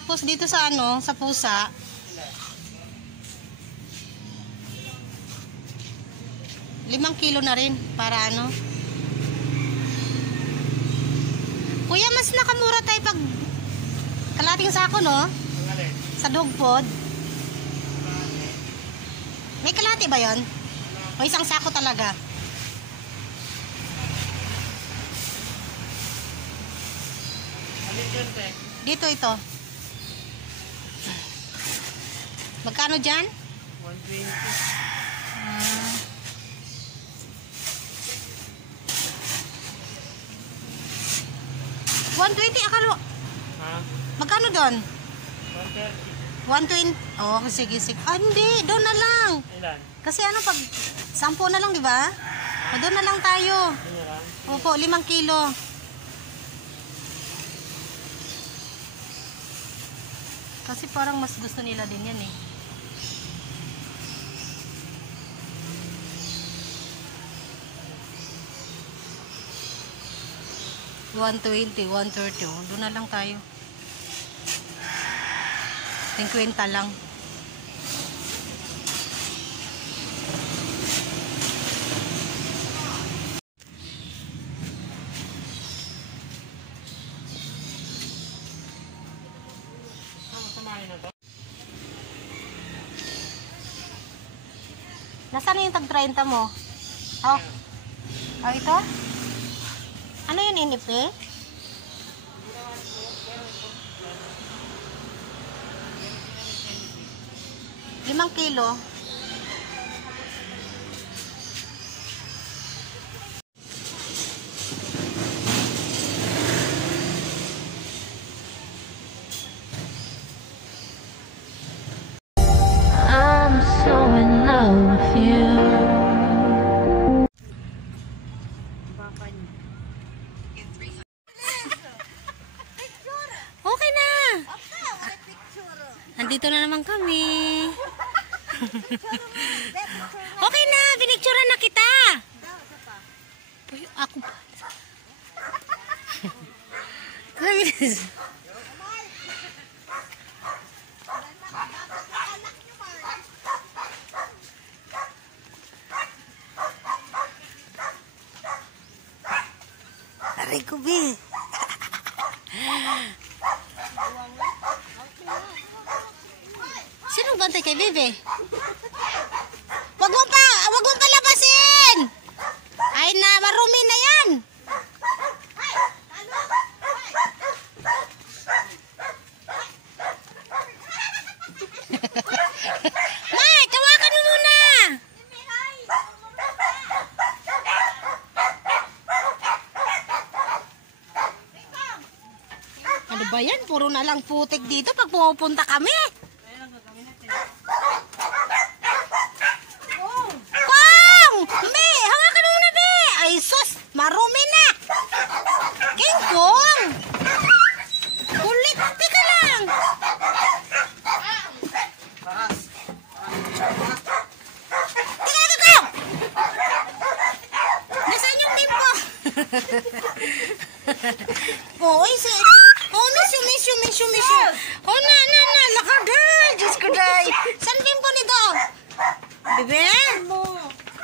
Tapos dito sa ano, sa pusa. Limang kilo na rin para ano. Kuya, mas nakamura tayo pag kalating sako, no? Sa dog food. May kalati ba yon? O isang sako talaga? Dito ito. Magkano dyan? 120. 120 akala. Ha? Magkano doon? 130. 120. Oh, sige, sige. Ah, hindi. Doon na lang. Ilan? Kasi ano, pag 10 na lang, di ba? O, doon na lang tayo. Ano lang? Opo, 5 kilo. Kasi parang mas gusto nila din yan eh. $120, $130. Oh, doon na lang tayo. 50 lang. Nasaan na yung tag-30 mo? Oh. Oh, ito? Ano yun, inipi? Limang kilo. I'm so in love with you. Okay na. Andito na naman kami. Okay na, pinicturean na kita. Ako pa. Aray ko, be. Sino bantay kay Bebe? Wag mo palabasin! Ay na, marumi na yan! May, tawakan mo muna! Ano ba yan? Puro na lang putik dito pag pumupunta kami. Kong! Be! Hawakan mo na, Be! Ay, sus! Marumi na! King Kong! Kulit! Tika lang! Tika lang, Kong! Nasaan yung timpo? Oh, miss you. Oh, na. Lakaday! Diyos ko, day! Saan timpo nito? Bebe?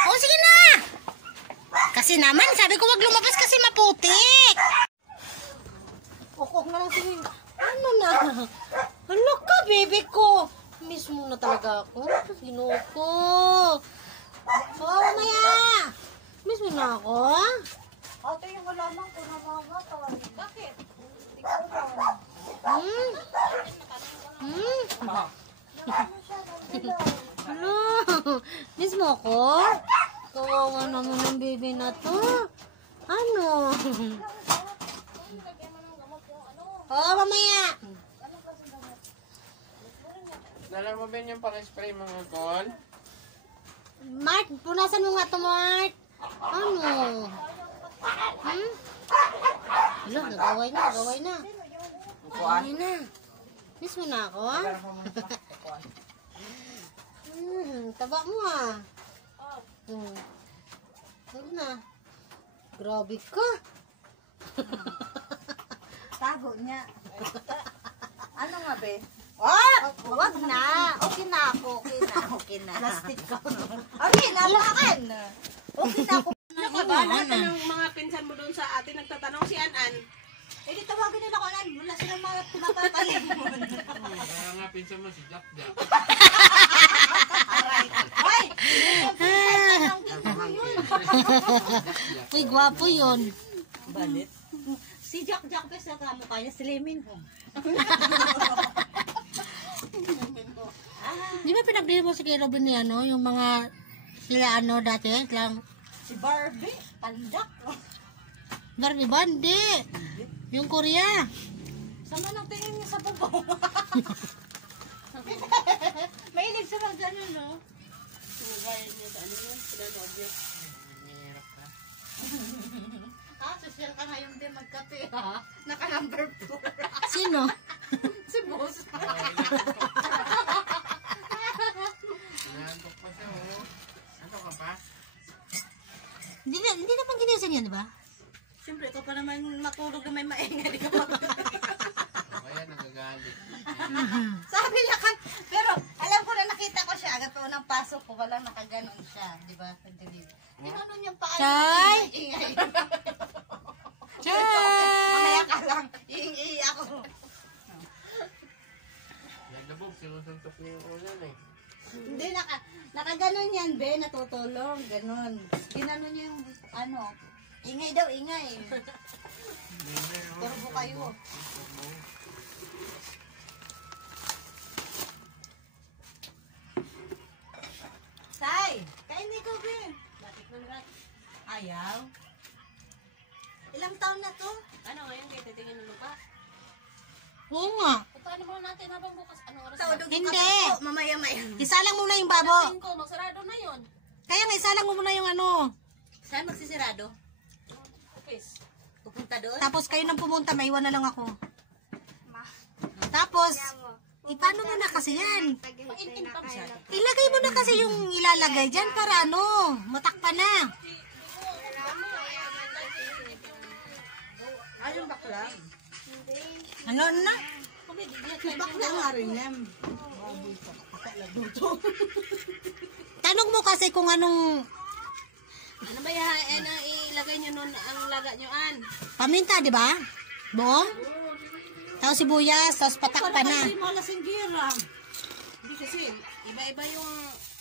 Oh, sige na! Kasi naman, sabi ko wag lumabas kasi maputik. Okok na lang sige. Ano na? Hala ka, bebe ko. Miss mo na talaga ako. Ginoo ko. Oh, mamaya. Miss mo na ako? Ate, yung kalaman ko na mamatay. Bakit? Hello? Miss mo ako? Kawawa naman ng baby na to. Ano? Oo, mamaya. Dala mo ba yung pang-spray mga gol? Mark, punasan mo nga to, Mark. Ano? Hello, nagaway na. Nagaway na. Miss mo na ako? Taba mo ah. Ano na? Grabe ka. Tago niya. Ano nga, be? Oh! Wag na. Okay na ako. Okay na. Plastic ko. Okay na, lakan. Okay na ako. Ano ka ba? Lahat na ng mga pinsan mo doon sa atin nagtatanong si An-An. Eh, di tawagin nila ko na. Wala silang mga pinapatalimon. Kaya nga pinsan mo si Jack Jack. Ay! Uy, gwapo yun. Balit? Si Jack Jack pa sa kamukha niya, si Lemin Hong. Di ba pinagdili mo si kay Robin ni ano, yung mga sila ano dati lang. Si Barbie, pandak. Barbie Bandi. Yung Korea. Sama nang tingin niya sa bubong. Mahilig sa mga gano'n, no? Gaya niya sa ano yun? Pinanood niya. Nihirap ka. Social ka ngayon din magkape, ha? Naka-number 4. Sino? Si Boss. Inaantok pa siya, oh. Ano ka pa? Hindi na pang ginising yan, di ba? Siyempre, ikaw pa naman matulog na may maingay. Di ka Kaya nagagalit. Sabi niya ka, pero alam ko na nakita ko siya. Agad unang pasok ko, walang nakaganon siya. Di ba? Tinanong niyang paano. Chay! Ingay. Chay! Mamaya ka lang. Iingi ako. Nagdabog, sinusuntok niya yung ulan eh. Hindi, nakaganon yan, be. Natutulong. Ganon. Ginanon niya yung, ano, ingay daw, ingay. Turbo kayo. Say, kain ikaw, be. Bakit man rat? Ayaw. Ilang taon na to? Ano ngayon kayo titingin ng lupa? Oo nga. Paano mo natin habang bukas? Anong oras na? Taudog Hindi. Mamaya-maya. Isa lang muna yung babo. Tingin ko, magsarado na yun. Kaya nga, isa lang muna yung ano. Saan magsisirado? Office. Pupunta doon? Tapos kayo nang pumunta, maiwan na lang ako. Tapos, paano mo na kasi yan? In-income siya. Ilagay mo na kasi yung ilalagay dyan para ano, matakpan na. Ayun bakla. Ano na? Bakla nga rin yan. Tanong mo kasi kung anong Ano ba yan? Ilagay nyo nun ang laga nyo, An? paminta, di ba? Buo? Tapos sibuyas, tapos patakpan na. Kasi mo lasing gira. Hindi kasi, iba-iba yung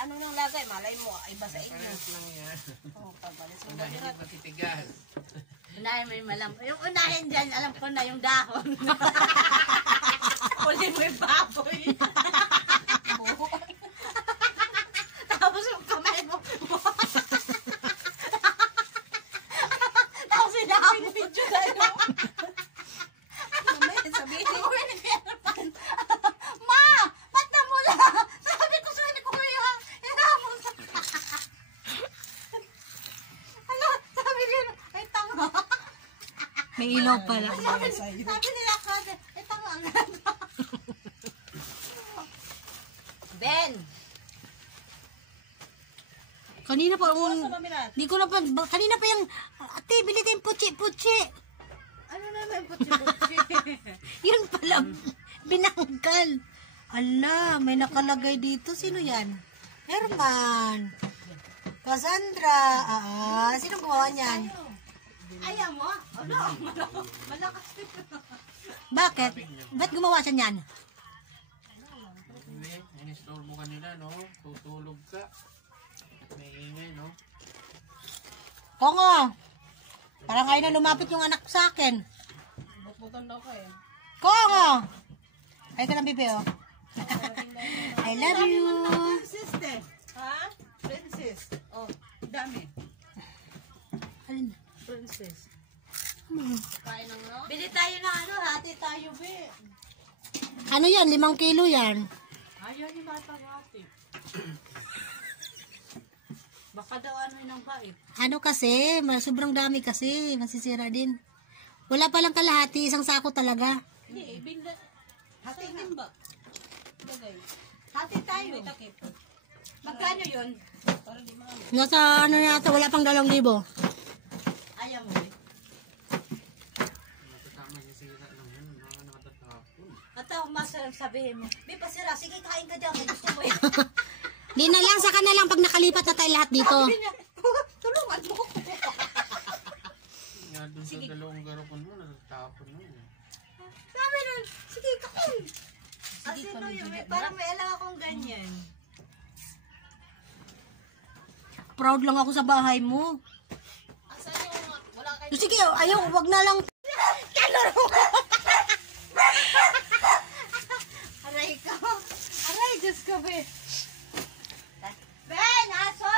ano ng lagay. Malay mo, iba sa inyo. Parehas lang yan. Oh, pabalis mo. Hanggang hindi matitigas. Unahin mo yung malam. Yung unahin dyan, alam ko na yung dahon. Uli mo yung baboy. Tapos yung kamay mo. Tapos sinabi video tayo. Mamaya, sabihin. Ma! Ba't namula? Sabi ko kuya. Inamon. Ano? Sabi niya, ay tanga. May ilaw pala. Sabi nila kasi, ay tanga agad. Ben! Kanina pa, Mamirat. di ko na pa, kanina pa yung, ate, bili tayong putsi-putsi. Ano naman putsi-putsi? Yun pala, binanggal. Ala, may nakalagay dito. Sino yan? Herman. Cassandra. Sino gumawa niyan? Ayaw mo? Ano? Malakas dito. Bakit? Ba't gumawa siya niyan? Hindi, in-store mo kanina, no? Tutulog ka. May ingay, no? Kongo. Parang kayo na lumapit yung anak sa akin. Butbutan daw ka eh. Kongo. Ay ka ng bibi, oh. I love you. Sister. Ha? Princess. Oh, Dami. Alin? princess. Kain ng no? Bili tayo ng ano, hati tayo, be. Ano yan? 5 kilo yan. Ayaw ni bata hati. Baka daw ano yun ang bait. Ano kasi? Sobrang dami kasi. Masisira din. Wala palang kalahati. Isang sako talaga. Hindi, binda. Hati Sa na. timba. Bagay. Hati tayo. May takip. Magkano yun? Para di maano. Nasa ano yata, wala pang 2,000. Ayaw mo, be. Matatama niya sira lang yun. Mga nakatatapon. At Tapos masarap sabihin mo, May pasira, sige kain ka dyan, gusto mo yan. Di na lang, saka na lang pag nakalipat na tayo lahat dito. Sabi niya, tulungan mo ko. Nga dun sa dalawang garapon mo, natapon mo. Sabi nun, sige kain. Kasi no, parang may alam akong ganyan. Proud lang ako sa bahay mo. Sige, ayaw, wag na lang. Aray ko. Aray, Diyos ko, be. Ben, aso!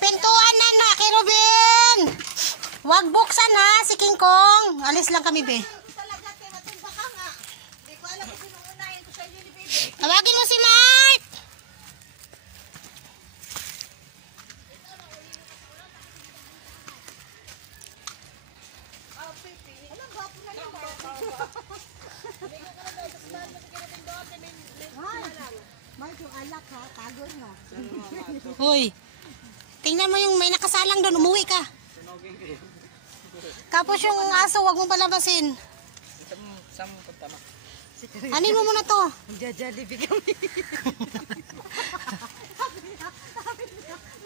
Pintuan na na, kay Ruben. Wag buksan ha, si King Kong. Alis lang kami, be. Talaga, te, matumba ka nga. Hindi ko alam kung sino unahin ko sa inyo ni Bebe. Tawagin mo si Mike. Alam ba, po na yung Mark, yung alak ha, tago nyo. Hoy, tingnan mo yung may nakasalang doon, umuwi ka. Tapos yung aso, wag mo palabasin. Anin mo muna to. Jajalibig kami.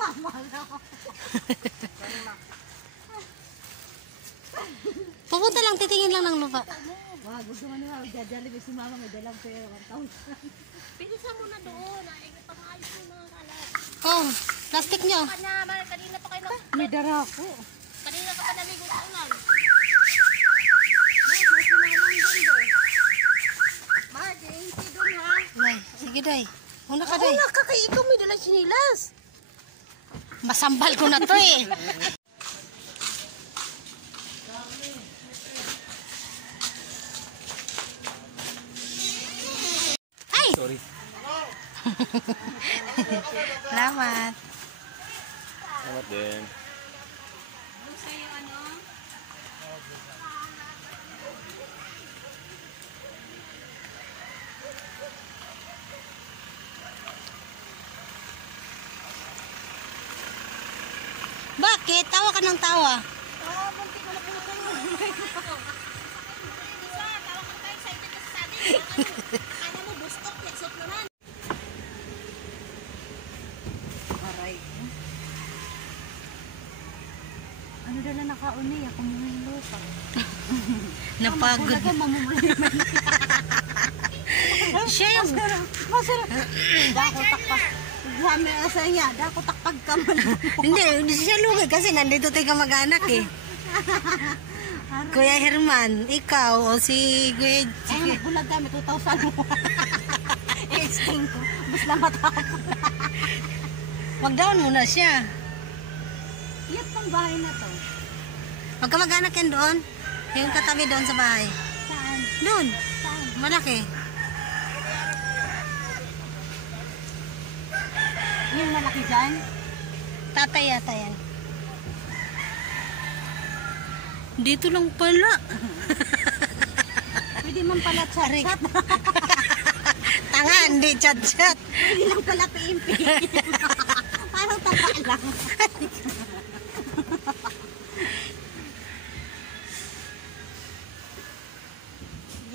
Mama na. Pupunta lang, titingin lang ng lupa. Wag, gusto mo na jajalibig si mama, may dalang pera, 1,000. Pinisa mo na doon. Ay, pangayos yung mga kalat. Oh, plastic nyo. Kanina pa kayo. May dara ko. Kanina ka pa naligo sa ulan. Mark, hindi doon ha. Day, sige day. Una ka day. Kakay, ikaw may dalang sinilas. Masambal ko na to eh. Ay! Sorry. Salamat. Salamat din. Bakit? Tawa ka ng tawa. Ano na nakauni? Ako muna yung lupa. Napagod. Siya yung... Masarap. Dako takpak. Dami asa niya. Dako takpag ka man. Hindi siya lugi kasi nandito tayo kamag-anak eh. Kuya Herman, ikaw o si Kuya... Ay, nagbulag kami 2,000 mo. Exting ko. Basta matapon. Mag-down muna siya. Iyat pang bahay na to. Huwag ka mag-anak yan doon. Yung katabi doon sa bahay. Saan? Doon. Saan? Malaki. Yung malaki dyan? Tatay yata yan. Dito lang pala. Pwede man pala chat-chat. Tanga, hindi chat-chat. Pwede lang pala piimpi. Parang tapa lang.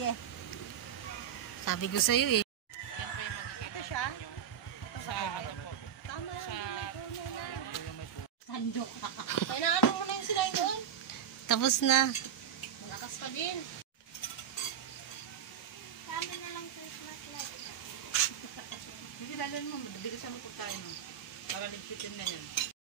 Yeah. Sabi ko sa'yo eh. Ito siya? Tama lang. Sandok. Kailangan mo na yung sila doon. Tapos na. Malakas pa din. Hindi lalan mo. Bilisan mo po tayo. Para ligpitin na yan.